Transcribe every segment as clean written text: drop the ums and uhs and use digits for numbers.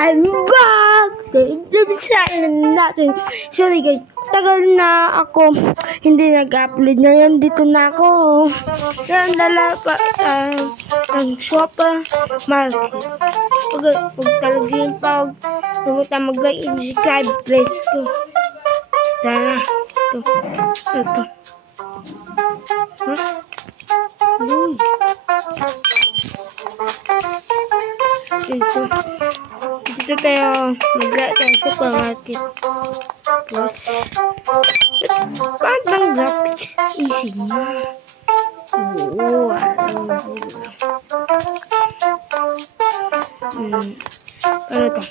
I'm back! Sabihin natin. Sorry guys, tagal na ako hindi nag-upload. Ngayon dito na ako. Yan, dala pa ang shopper market. Huwag talaga yung pag huwag mag-like and subscribe. Let's go. Tara. Ito. Dito tayo mag-like tayo sa supermarket. Tapos pag ng graphics easy na. Oo, ano ito?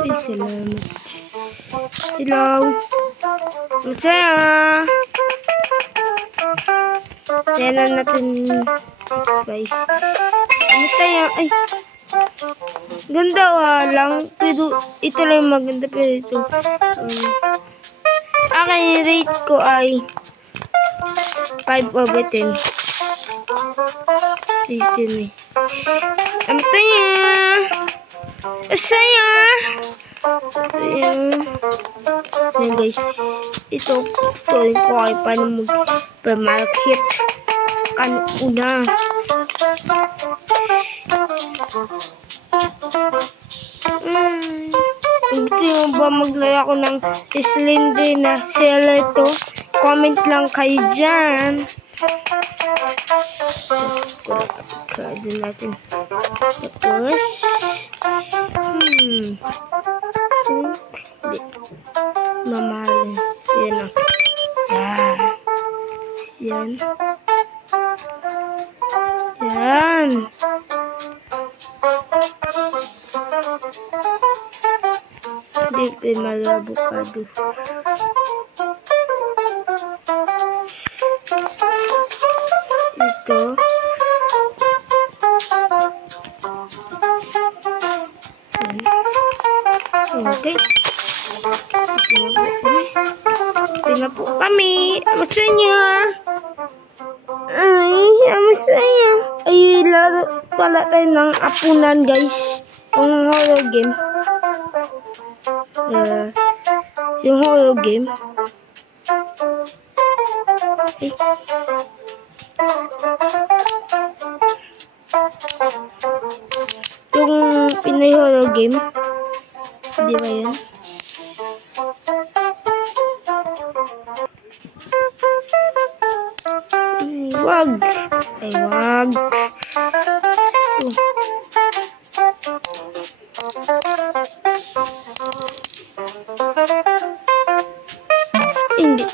Ay, salamat. Hello. Masaya. Tignan natin, guys. Ano tayo? Ay. Ganda lang. Pero ito lang maganda. Pero ito. Akin rate ko ay 5/10. Ito na. Ano tayo? Masaya. Ayan guys, ito tuloy ko ay paano mag-market kan una. Gusto nyo ba maglagay ako ng slender na sale ito? Comment lang kayo dyan. Kaya natin. Tapos mamahalin. Yan o. Yan. Yan. Hindi malabukado. Ito. Okay. Tingnan po kami. Masaya. Masaya. Ay, laro pala tayo ng apunan, guys. Yung horror game. Yung horror game. Okay. Yung Pinoy horror game. Di ba yun? Wag. Ay, wag. Hindi.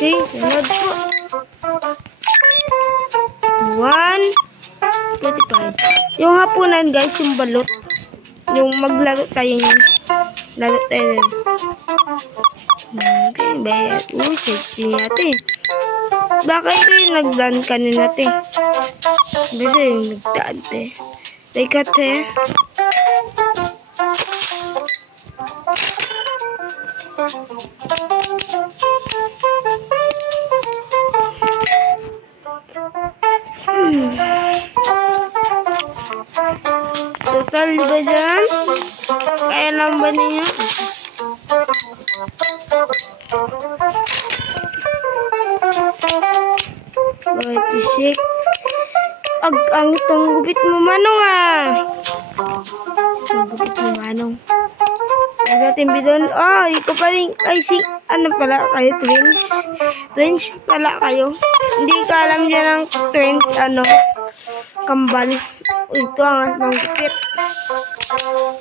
Okay, sunod po. 1:25. Yung hapunan guys, yung balot. Yung maglaro tayo yun. Laro tayo rin. Okay, bayad. Uy, sexy natin. Baka ito yung nagdan kanina natin. Basta yung nagdaan tayo. Teka tayo. Total ba dyan? Kaya lang ba niya? Bakit isik? Ang itong gupit mo manong Ang gupit mo manong. Nagatin bidon. Ikaw pa rin. Ay, ano pala kayo? Twins? Twins pala kayo. Hindi ka alam dyan ang twins, kambal. Ito angas ng gupit.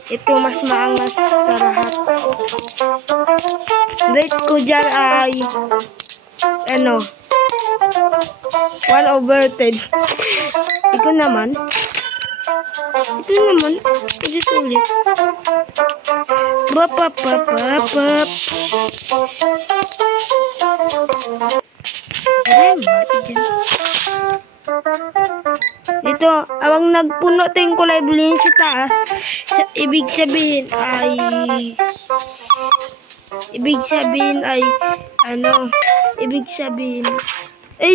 Ito mas maangas sa lahat. Rate ko dyan ay 1/10. Ito naman. Ulit. Bap. dyan. Ito, awang nagpuno ito yung kulay blue sa taas. Ibig sabihin ay,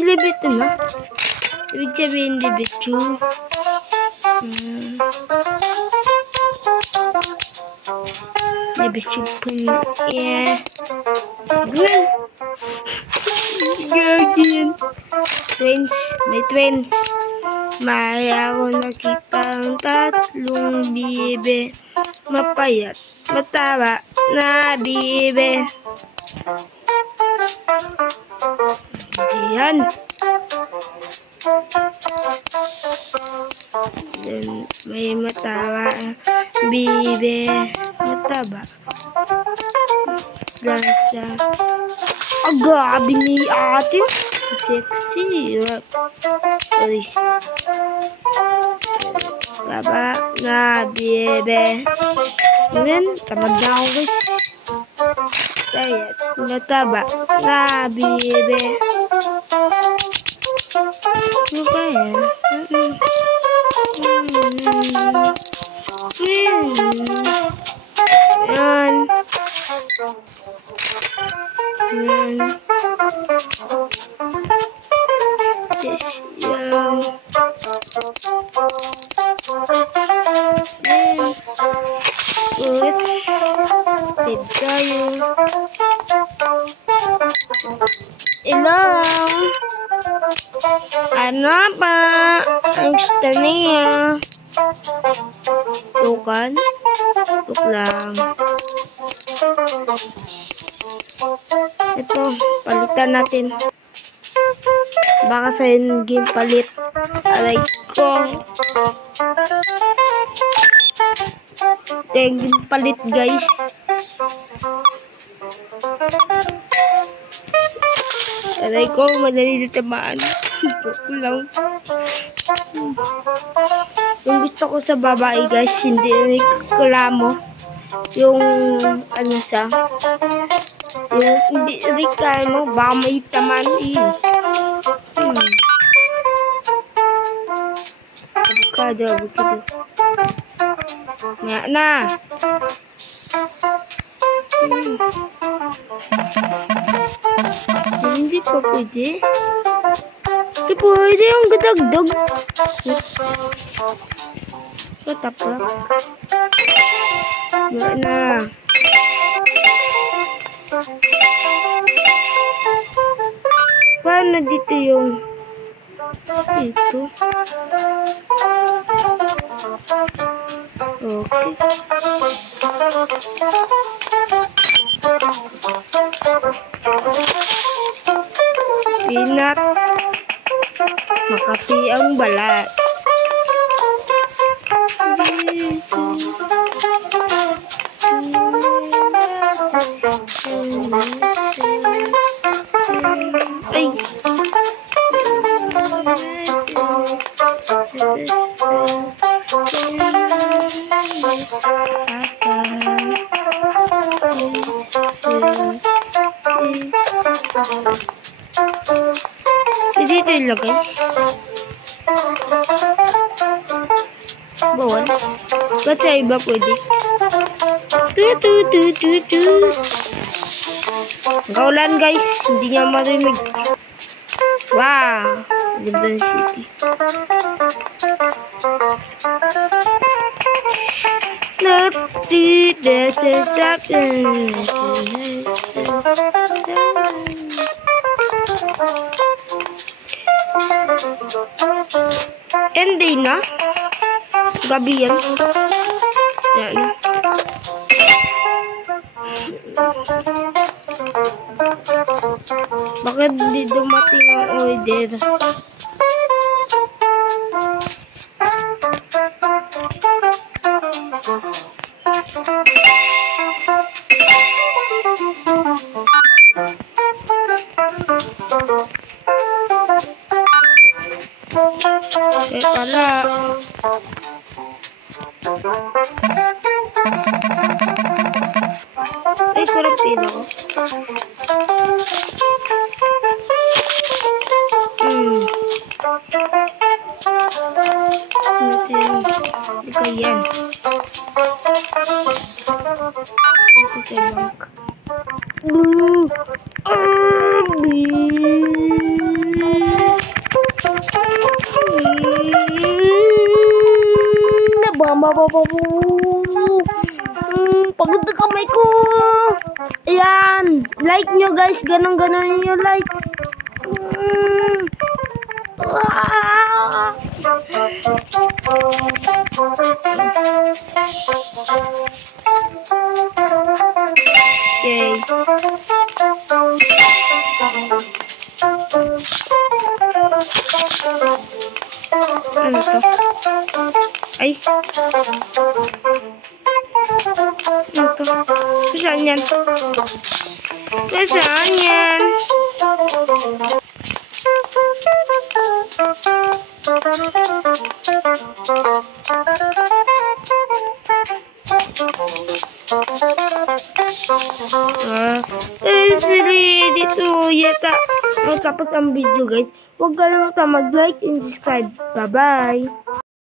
libit na. Ibig sabihin, libit yun. Libit yun. Yeah. Good. Gagin. Twins. May twins. May ako nakitang tatlong bibe. Mapayat, mataba na bibe. Diyan. Then, may mataba bibe. Mataba. Lansa. Agabi ni ate. Sexy. Ulis. Taba na bibe. Ngayon, tamad na ako guys. Kaya, mataba na bibe. Ano ba yan? Yan. Yan. Yes, yan. Good. Tip tayo. Hello. Ano pa? Ang gusto niya. Tukan? Tuklang. Ito, palitan natin. Baka sa game palit. Aray ko. Game palit guys. Aray ko, madali na tamaan. Joke lang. Yung gusto ko sa babae guys, hindi reklamo. Yung ano siya. Yung hindi reklamo, baka may taman eh. Abukado. Nga na. Hindi pa pwede. Hindi pwede yung gadagdag. Katapak. Nga na. Paano dito yung ito? Okay. Pinat. Makati ang balat. Ay. Dito ilagay. Bawal. Ba't sa iba pwede? Kaulan guys. Hindi niya marinig. Wow. Ganda ng city. Not to the Hindi na. Gabi yan. Yan. Bakit di dumating ang order? Pala. Ay, kurang pila ko. nyo guys. Ganon nyo like. Ah! Okay. Ano to? Ay. Ano to? Saan yan? Saan yan? Sili dito yata matapos ang video guys. Huwag kalimutan mag-like and subscribe. Bye-bye!